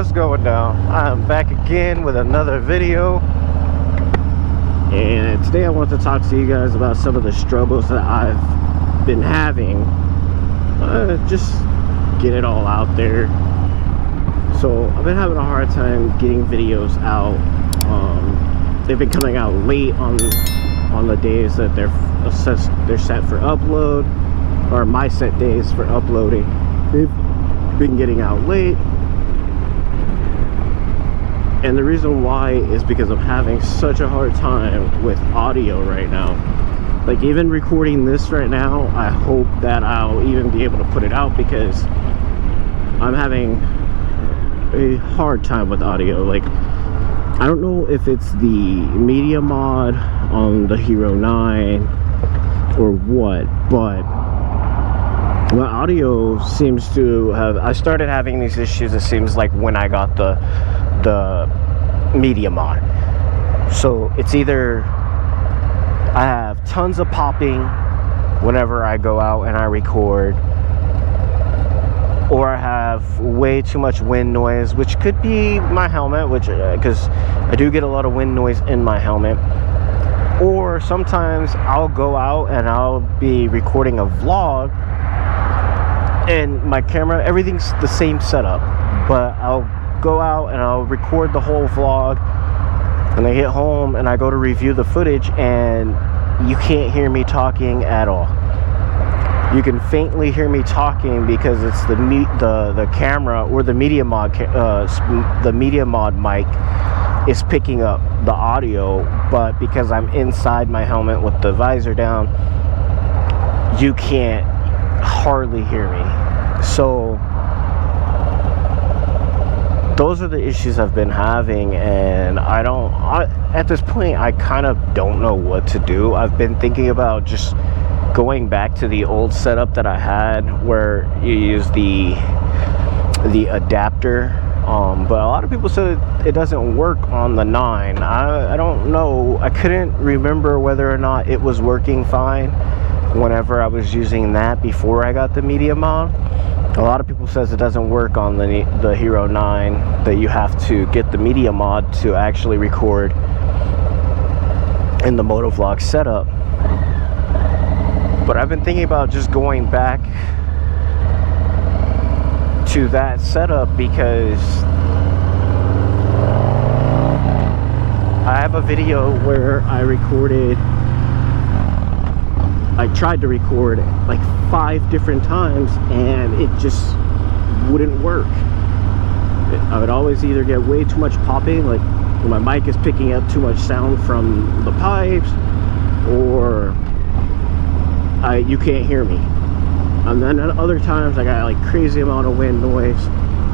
What's going down? I'm back again with another video, and today I want to talk to you guys about some of the struggles that I've been having. Just get it all out there. So I've been having a hard time getting videos out. They've been coming out late on the days that they're set for upload, or my set days for uploading. They've been getting out late. And the reason why is because I'm having such a hard time with audio right now. Like, even recording this right now, I hope that I'll even be able to put it out, because I'm having a hard time with audio. Like, I don't know if it's the media mod on the Hero 9 or what, but my audio seems to have, I started having these issues, it seems like, when I got the media mod. So it's either I have tons of popping whenever I go out and I record, or I have way too much wind noise, which could be my helmet, which because I do get a lot of wind noise in my helmet. Or sometimes I'll go out and I'll be recording a vlog and my camera, everything's the same setup, but I'll go out and I'll record the whole vlog, and I get home and I go to review the footage, and you can't hear me talking at all. You can faintly hear me talking because it's the camera, or the media mod mic is picking up the audio, but because I'm inside my helmet with the visor down, you can't hardly hear me. So those are the issues I've been having, and at this point I kind of don't know what to do. I've been thinking about just going back to the old setup that I had, where you use the adapter, but a lot of people said it doesn't work on the 9. I don't know. I couldn't remember whether or not it was working fine whenever I was using that before I got the media mod. A lot of people says it doesn't work on the Hero 9, that you have to get the media mod to actually record in the motovlog setup. But I've been thinking about just going back to that setup, because I have a video where I tried to record like 5 different times, and it just wouldn't work. I would always either get way too much popping, like my mic is picking up too much sound from the pipes, or you can't hear me. And then at other times I got like crazy amount of wind noise.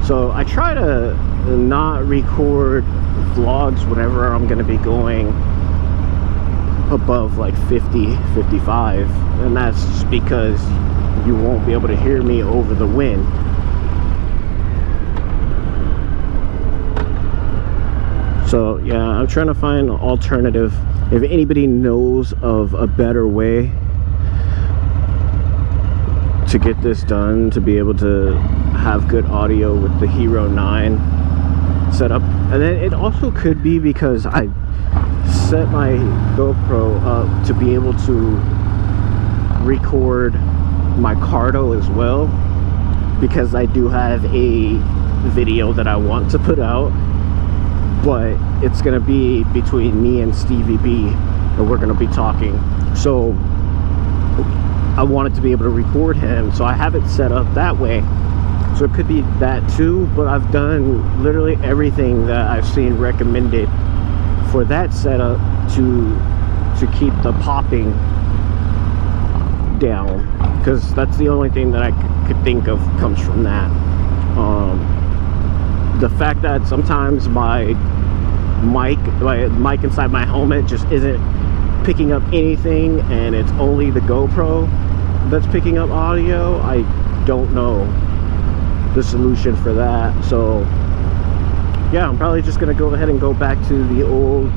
So I try to not record vlogs whenever I'm going to be going above like 50, 55, and that's just because you won't be able to hear me over the wind. So yeah, I'm trying to find an alternative. If anybody knows of a better way to get this done, to be able to have good audio with the Hero 9 setup. And then it also could be because I set my GoPro up to be able to record my Cardo as well, because I do have a video that I want to put out, but it's gonna be between me and Stevie B, and we're gonna be talking. So I wanted to be able to record him, so I have it set up that way. So it could be that too, but I've done literally everything that I've seen recommended for that setup to keep the popping down, because that's the only thing that I could think of comes from that. The fact that sometimes my mic inside my helmet just isn't picking up anything, and it's only the GoPro that's picking up audio. I don't know the solution for that. So yeah, I'm probably just gonna go ahead and go back to the old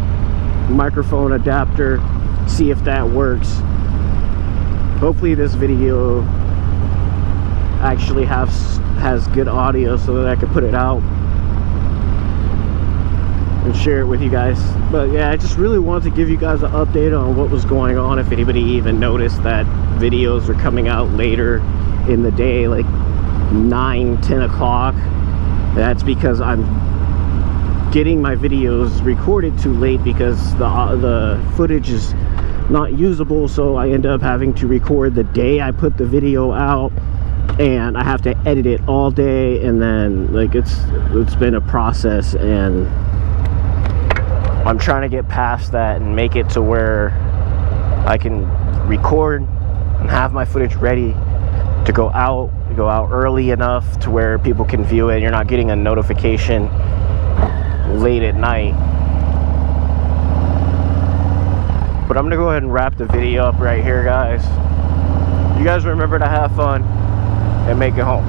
microphone adapter, see if that works. Hopefully this video actually has good audio so that I can put it out. and share it with you guys. But yeah, I just really wanted to give you guys an update on what was going on, if anybody even noticed that videos are coming out later in the day, like 9-10 o'clock. That's because I'm getting my videos recorded too late, because the footage is not usable, so I end up having to record the day I put the video out, and I have to edit it all day, and then like it's been a process, and I'm trying to get past that and make it to where I can record and have my footage ready to go out early enough to where people can view it. You're not getting a notification late at night. But I'm gonna go ahead and wrap the video up right here, guys. You guys remember to have fun and make it home.